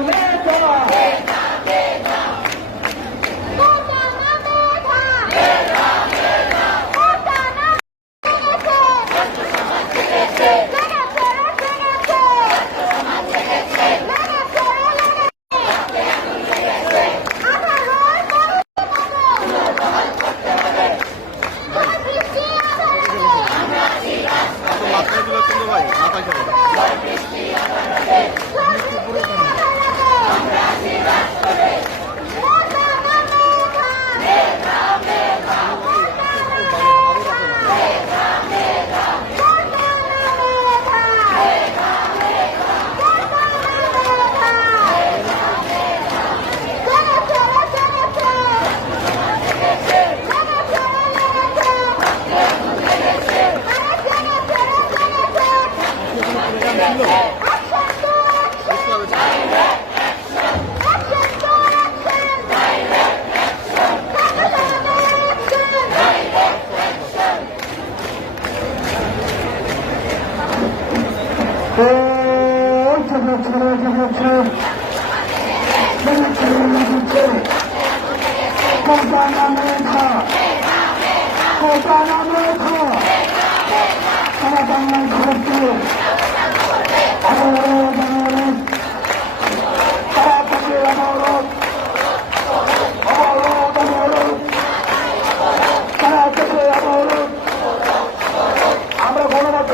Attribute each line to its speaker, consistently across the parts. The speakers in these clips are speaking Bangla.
Speaker 1: Parlamento! সারা থেকে অবরোধ আমরা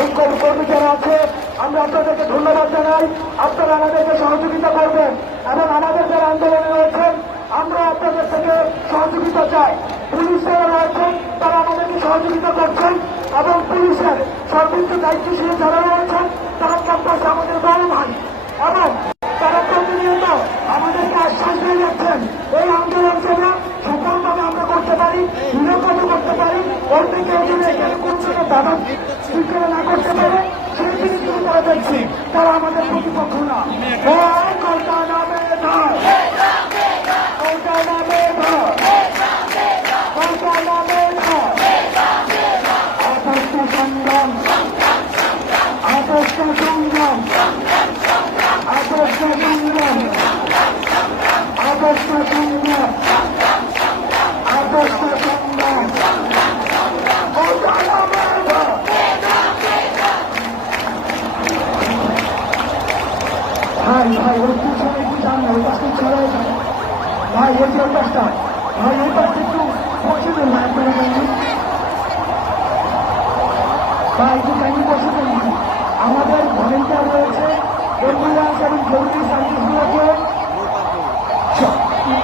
Speaker 1: কর্মী কর্মী যারা আছে আমরা আপনাদেরকে ধন্যবাদ জানাই আপনারা আমাদেরকে সহযোগিতা করবেন এবং আমাদের যারা আন্দোলনে রয়েছেন আমরা আপনাদের থেকে সহযোগিতা চাই পুলিশ যারা রয়েছেন তারা আমাদেরকে সহযোগিতা করছেন এবং পুলিশের সর্বোচ্চ দায়িত্বশীল যারা রয়েছেন তারা ক্যাম্পাসে আমাদের বড় ভাই এবং তারা প্রতিনিয়ত আমাদেরকে আশ্বাস দিয়ে যাচ্ছেন এই আন্দোলন যেন সফলভাবে আমরা করতে পারি নিরাপদ করতে পারি অন্য কেউ যদি এখানে কোন বাধা না করতে পারে দেখছি তারা আমাদের প্রতিপক্ষ না। আদর্শ সংগ্রাম। আদর্শ সংগ্রাম। আদর্শ সংগ্রাম আদর্শ সংগ্রাম আদর্শ সংগ্রাম কলকাতা মেধা ভাই ভাই, ওই পিছনে একটু যান না, ওই পাশে যান ভাই এই যে ওই পাশটা। ভাই এই পাশে একটু বসে দেন, ভাই, আপনারা ভাই, একটু জানি বসে দেন। আমাদের ভলেন্টিয়ার রয়েছে অ্যাম্বুলেন্স এবং জরুরি সার্ভিসগুলোকে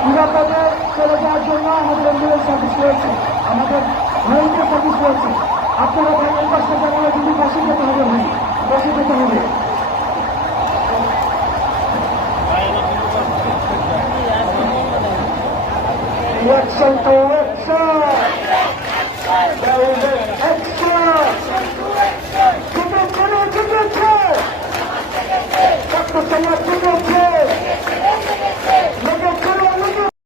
Speaker 1: নিরাপদে চলে যাওয়ার জন্য আমাদের অ্যাম্বুলেন্স সার্ভিস রয়েছে। আমাদের ভলেন্টিয়ার সার্ভিস রয়েছে। আপনারা ভাই এই পাশটা জানালে যদি বসে যেতে হবে, ভাই, বসে যেতে হবে। Action to action! Velvet action! Action to action! Come on, come on, come on, come on! Come on, come on, come on!